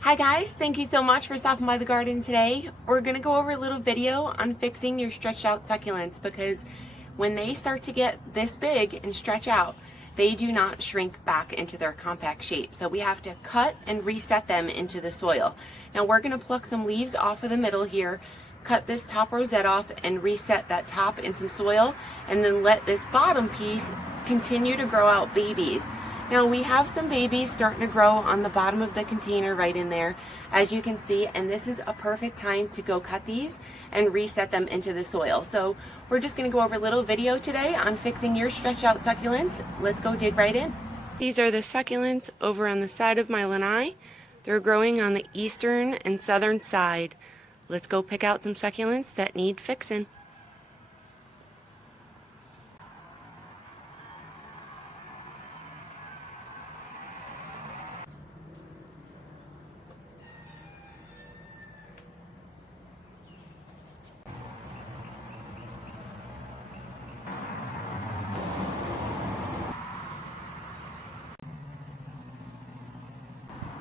Hi guys, thank you so much for stopping by the garden today. We're going to go over a little video on fixing your stretched out succulents because when they start to get this big and stretch out, they do not shrink back into their compact shape. So we have to cut and reset them into the soil. Now we're going to pluck some leaves off of the middle here, cut this top rosette off and reset that top in some soil, and then let this bottom piece continue to grow out babies. Now we have some babies starting to grow on the bottom of the container right in there, as you can see, and this is a perfect time to go cut these and reset them into the soil. So we're just going to go over a little video today on fixing your stretched out succulents. Let's go dig right in. These are the succulents over on the side of my lanai. They're growing on the eastern and southern side. Let's go pick out some succulents that need fixing.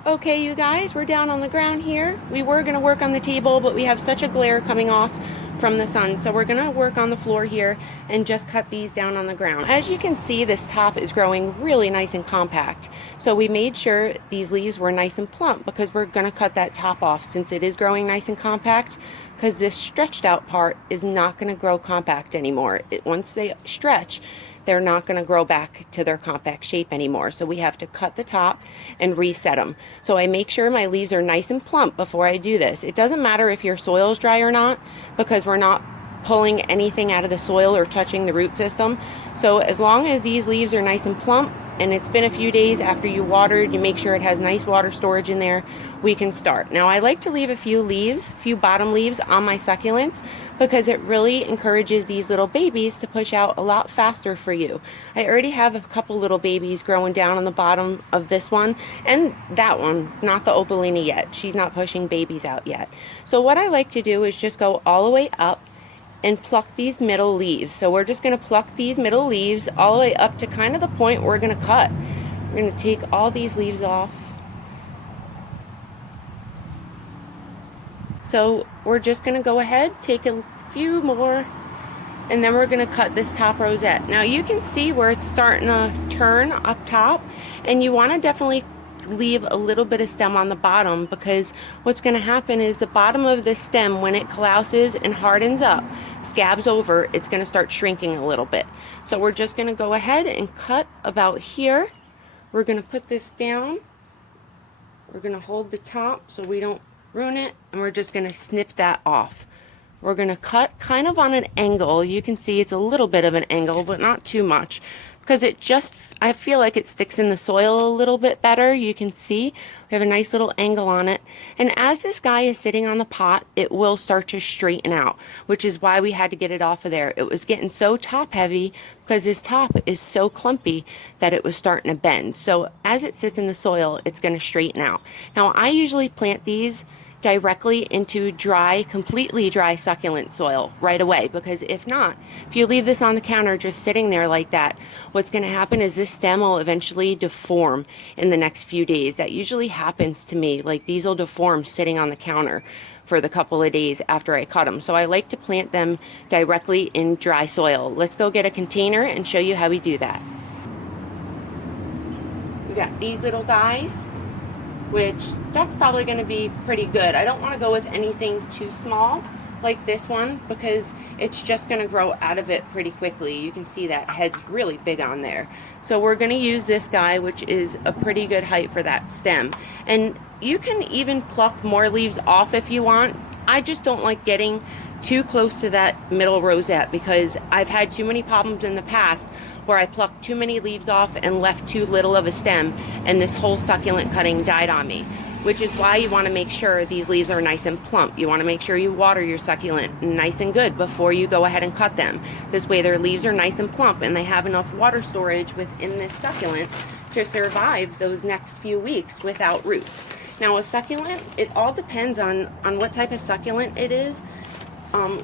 Okay, you guys, we're down on the ground here. We were going to work on the table, but we have such a glare coming off from the sun, so we're going to work on the floor here and just cut these down on the ground. As you can see, this top is growing really nice and compact, so we made sure these leaves were nice and plump because we're going to cut that top off since it is growing nice and compact, because this stretched out part is not going to grow compact anymore. Once they stretch, they're not going to grow back to their compact shape anymore. So we have to cut the top and reset them. So I make sure my leaves are nice and plump before I do this. It doesn't matter if your soil is dry or not, because we're not pulling anything out of the soil or touching the root system. So as long as these leaves are nice and plump, and it's been a few days after you watered, you make sure it has nice water storage in there, we can start. Now I like to leave a few bottom leaves on my succulents because it really encourages these little babies to push out a lot faster for you. I already have a couple little babies growing down on the bottom of this one and that one, not the opalina yet. She's not pushing babies out yet. So what I like to do is just go all the way up and pluck these middle leaves. So we're just going to pluck these middle leaves all the way up to kind of the point we're going to cut. We're going to take all these leaves off. So we're just going to go ahead, take a few more, and then we're going to cut this top rosette. Now you can see where it's starting to turn up top, and you want to definitely leave a little bit of stem on the bottom, because what's going to happen is the bottom of the stem, when it callouses and hardens up, scabs over, it's going to start shrinking a little bit. So we're just going to go ahead and cut about here. We're going to put this down. We're going to hold the top so we don't ruin it, and we're just going to snip that off. We're going to cut kind of on an angle. You can see it's a little bit of an angle, but not too much, because I feel like it sticks in the soil a little bit better. You can see we have a nice little angle on it, and as this guy is sitting on the pot, it will start to straighten out, which is why we had to get it off of there. It was getting so top heavy because this top is so clumpy that it was starting to bend. So as it sits in the soil, it's going to straighten out. Now I usually plant these directly into completely dry succulent soil right away, because if not, if you leave this on the counter just sitting there like that, what's going to happen is this stem will eventually deform in the next few days. That usually happens to me. Like, these will deform sitting on the counter for the couple of days after I cut them. So I like to plant them directly in dry soil. Let's go get a container and show you how we do that. We got these little guys, which that's probably going to be pretty good. I don't want to go with anything too small like this one, because it's just going to grow out of it pretty quickly. You can see that head's really big on there. So we're going to use this guy, which is a pretty good height for that stem. And you can even pluck more leaves off if you want. I just don't like getting too close to that middle rosette, because I've had too many problems in the past where I plucked too many leaves off and left too little of a stem, and this whole succulent cutting died on me. Which is why you want to make sure these leaves are nice and plump. You want to make sure you water your succulent nice and good before you go ahead and cut them. This way their leaves are nice and plump and they have enough water storage within this succulent to survive those next few weeks without roots. Now a succulent, it all depends on what type of succulent it is.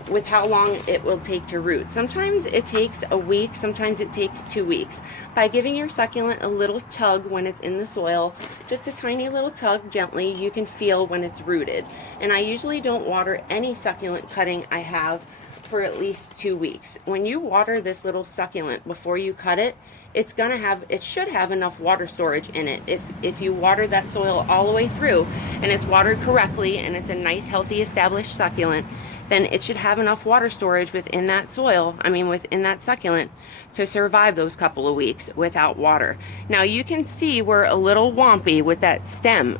with how long it will take to root. Sometimes it takes a week, sometimes it takes 2 weeks. By giving your succulent a little tug when it's in the soil, just a tiny little tug gently, you can feel when it's rooted. And I usually don't water any succulent cutting I have for at least 2 weeks. When you water this little succulent before you cut it, it should have enough water storage in it. If you water that soil all the way through and it's watered correctly and it's a nice, healthy, established succulent, then it should have enough water storage within that soil, within that succulent, to survive those couple of weeks without water. Now you can see we're a little wompy with that stem,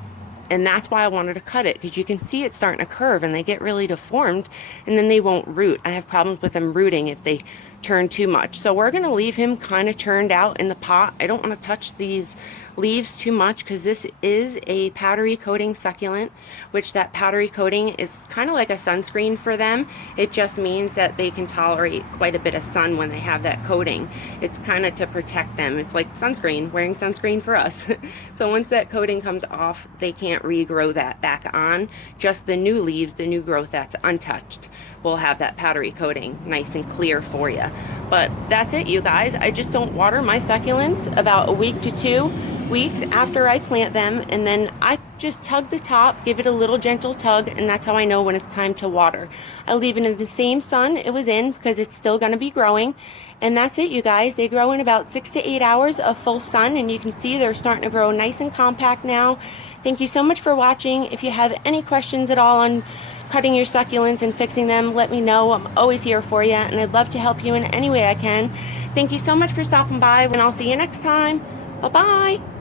and that's why I wanted to cut it, because you can see it's starting to curve and they get really deformed and then they won't root. I have problems with them rooting if they turn too much. So we're going to leave him kind of turned out in the pot. I don't want to touch these leaves too much because this is a powdery coating succulent, which that powdery coating is kind of like a sunscreen for them. It just means that they can tolerate quite a bit of sun when they have that coating. It's kind of to protect them. It's like sunscreen, wearing sunscreen for us. So once that coating comes off, they can't regrow that back on. Just the new leaves, the new growth that's untouched, will have that powdery coating nice and clear for you. But that's it, you guys. I just don't water my succulents about a week to 2 weeks after I plant them, and then I just tug the top, give it a little gentle tug, and that's how I know when it's time to water. I leave it in the same sun it was in because it's still going to be growing. And that's it, you guys. They grow in about 6 to 8 hours of full sun, and you can see they're starting to grow nice and compact now. Thank you so much for watching. If you have any questions at all on cutting your succulents and fixing them, let me know. I'm always here for you, and I'd love to help you in any way I can. Thank you so much for stopping by, and I'll see you next time. Bye-bye.